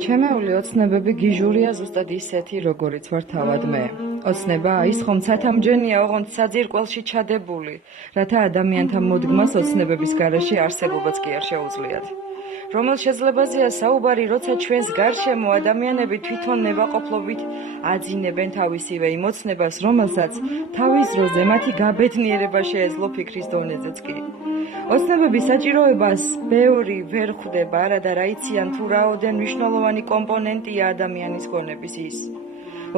ჩემეული ოცნებები გიჟულია ზუსტად ისეთი, როგორიც ვარ თავად მე. ოცნება ის ხომ ცათამჯენია, ოღონდ საძირკველში ჩადებული, რათა ადამიანთა მოდგმას ოცნებების გარეშე არსებობაც კი არ შეუძლიათ. რომელ შეძლებაზეა საუბარი, როცა ჩვენს გარშემო ადამიანები თვითონ ნებაყოფლობით აძინებენ თავისივე იმ ოცნებას, რომელსაც თავის დროზე მათი გაბედნიერება შეეძლო ფიქრის დონეზეც კი. ოცნებების საჭიროებას ბევრი ვერ ხვდება, არადა რა იციან თუ რაოდენ მნიშვნელოვანი კომპონენტია ადამიანის გონების ის.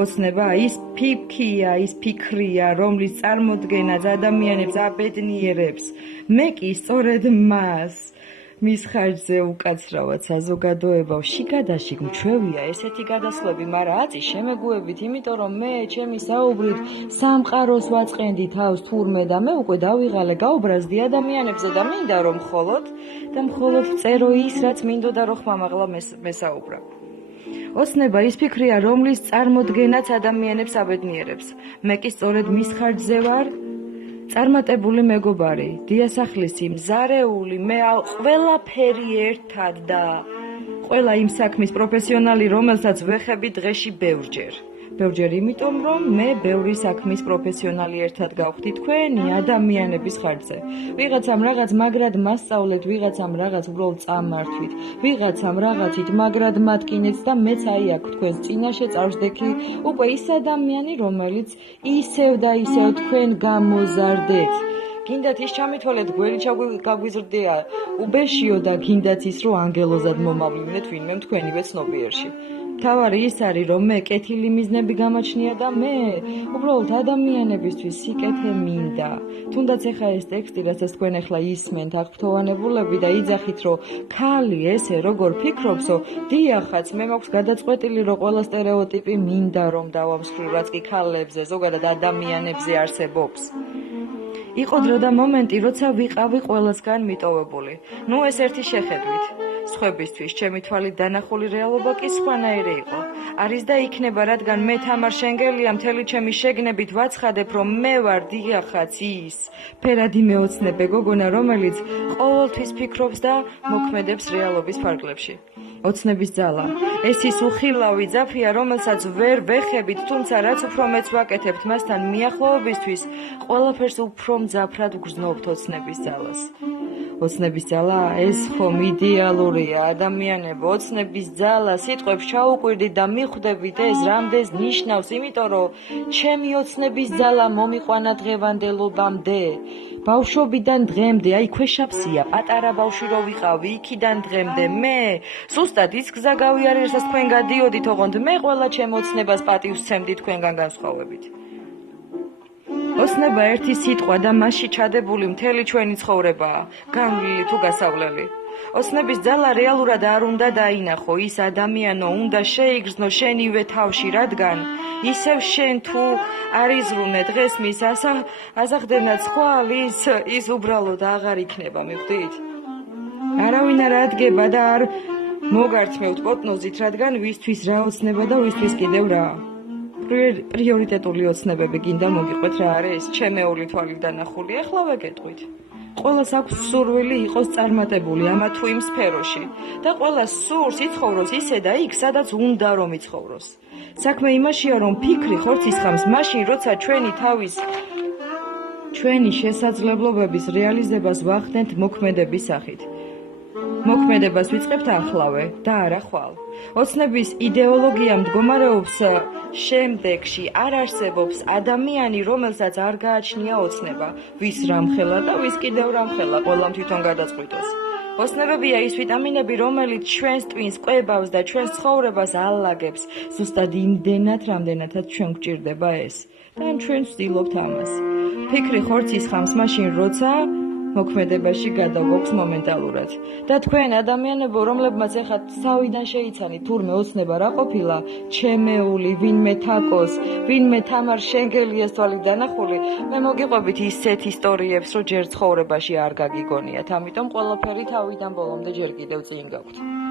ოცნება ის ფიქია, ის ფიქრია, რომლის წარმოდგენაც ადამიანებს აბედნიერებს. მე კი სწორედ მას მის ხარჯზე უკაცრავად საზოგადოებავ შიგადაშიგ მჩვევია ესეთი გადასვლები, მაგრამ აწი შემეგუებით, იმიტომ რომ მე ჩემი საუბრით სამყაროს ვაწყენდი თავს თურმე და მე უკვე დავიღალე გაუბრაზდი ადამიანებზე და მინდა რომ მხოლოდ ვწერო ის, რაც მინდოდა რომ ხმამაღლა მესაუბრა. ოცნება ის ფიქრია, რომლის წარმოდგენაც ადამიანებს აბედნიერებს. მე კი სწორედ მის ხარჯზე ვარ წარმატებული მეგობარი, დიასახლისი, მზარეული, მე ყველაფერი ერთად და ყველა იმ საქმის პროფესიონალი, რომელსაც ვეხები დღეში ბევრჯერ. ბევრჯერ იმიტომ, რომ მე ბევრი საქმის პროფესიონალი ერთად გავხდი თქვენი ადამიანების ხარჯზე. ვიღაცამ რაღაც მაგრად მასწავლეთ, ვიღაცამ რაღაც უბრალოდ წამართვით, ვიღაცამ რაღაცით მაგრად მატკინეთ და მეც აი აქ თქვენს წინაშე წავსდექი უკვე ის ადამიანი, რომელიც ისევ და ისევ თქვენ გამოზარდეთ. გინდათ ის ჩამithვალეთ, გველი გაგვიზრდია უბეშიო და გინდათ ის, რომ ანგელოზად მომავლინეთ ვინმე თქვენივე ცნობიერში. თავარი ის არის, რომ მე კეთილი მიზნები გამაჩნია და მე უბრალოდ ადამიანებისთვის სიკეთე მინდა. თუნდაც ეხა ეს ტექსტი, რასაც თქვენ ახლა ისმენთ აღფრთოვანებულები და იძახით, რომ ქალი ესე როგორ ფიქრობსო, დიახაც, მე მაქვს გადაწყვეტილი, რომ ყველა სტერეოტიპი მინდა რომ დავამსხვრევ, რაც კი ქალებზე, ზოგადად ადამიანებზე არსებობს. იყო დრო და მომენტი, როცა ვიყავი ყველასგან მიტოვებული. ნუ ეს ერთი შეხედვით. სხვებისთვის ჩემი თვალით დანახული რეალობა კი სხვანაირი იყო. არის და იქნება, რადგან მე თამარ შენგელია მთელი ჩემი შეგნებით ვაცხადებ, რომ მე ვარ დიახაც ის ფერადი მეოცნებე გოგონა, რომელიც ყოველთვის ფიქრობს და მოქმედებს რეალობის ფარგლებში. ოცნების ძალა. ეს ის უხილავი ძაფია, რომელსაც ვერ ვეხებით, თუმცა რაც უფრო მეც ვაკეთებთ მასთან მიახლოებისთვის, ყველაფერს უფრო მძაფრად ვგრძნობთ ოცნების ძალას. ოცნების ძალა ეს ხომ იდეალურია ადამიანებო, ოცნების ძალა სიტყვებს ჩაუკვირდით და მიხვდებით ეს რამდენს ნიშნავს, იმიტომ რომ ჩემი ოცნების ძალა მომიყვანა დღევანდელობამდე. ბავშვობიდან დღემდე, აი ქვეშაფსია, პატარა ბავშვი რო ვიყავი, იქიდან დღემდე მე ზუსტად ის გზა გავიარე, რასაც თქვენ გადიოდით, ოღონდ მე ყველა ჩემ ოცნებას პატივს ვცემდი თქვენგან განსხვავებით. ოცნება ერთი სიტყვა და მასში ჩადებული მთელი ჩვენი ცხოვრებაა, განვლილი თუ გასავლელი. ოცნების ძალა რეალურად არ უნდა დაინახო, ის ადამიანო უნდა შეიგრძნო შენივე თავში, რადგან ისევ შენ თუ არიზრუნე დღეს მის აზახდენად ხვალ, ის უბრალოდ აღარ იქნება, მიხვდით? არავინ არ ადგება და არ მოგართმევთ პოტნოზით, რადგან ვისთვის რა ოცნება და ვისთვის კიდევ რა. პრიორიტეტული ოცნებები გინდა მოგიყვეთ რა არის, ჩემეული თვალით დანახული, ახლავე გეტყვით. ყველას აქვს სურვილი იყოს წარმატებული ამა თუ იმ სფეროში და ყველას სურს იცხოვროს ისე და იქ, სადაც უნდა რომ იცხოვროს. საქმე იმაშია, რომ ფიქრი ხორცის ხამს მაშინ, როცა ჩვენი შესაძლებლობების რეალიზებას ვახდენთ მოქმედების სახით. მოქმედებას ვიწყებთ ახლავე და არა ხვალ. ოცნების იდეოლოგია მდგომარეობს შემდეგში, არ არსებობს ადამიანი, რომელსაც არ გააჩნია ოცნება, ვის რამხელა და ვის კიდევ რამხელა, ყველამ თვითონ გადაწყვიტოს. ოცნებებია ის ვიტამინები, რომელიც ჩვენს ტვინს კვებავს და ჩვენს ცხოვრებას ალაგებს, ზუსტად იმდენად, რამდენადაც ჩვენ გვჭირდება ეს. და ჩვენ ვცდილობთ ამას. ფიქრი ხორცის ხამს მაშინ, როცა მოქმედებაში გადაგვაქვს მომენტალურად. და თქვენ ადამიანებო, რომლებმაც ეხლა თავიდან შეიცანით თურმე ოცნება რა ყოფილა, ჩემეული, ვინმე თაკოს, ვინმე თამარ შენგელიას თვალით დანახული, მე მოგიყვებით ისეთ ისტორიებს, რომ ჯერ ცხოვრებაში არ გაგიგონიათ, ამიტომ ყველაფერი თავიდან ბოლომდე ჯერ კიდევ წინ გაქვთ.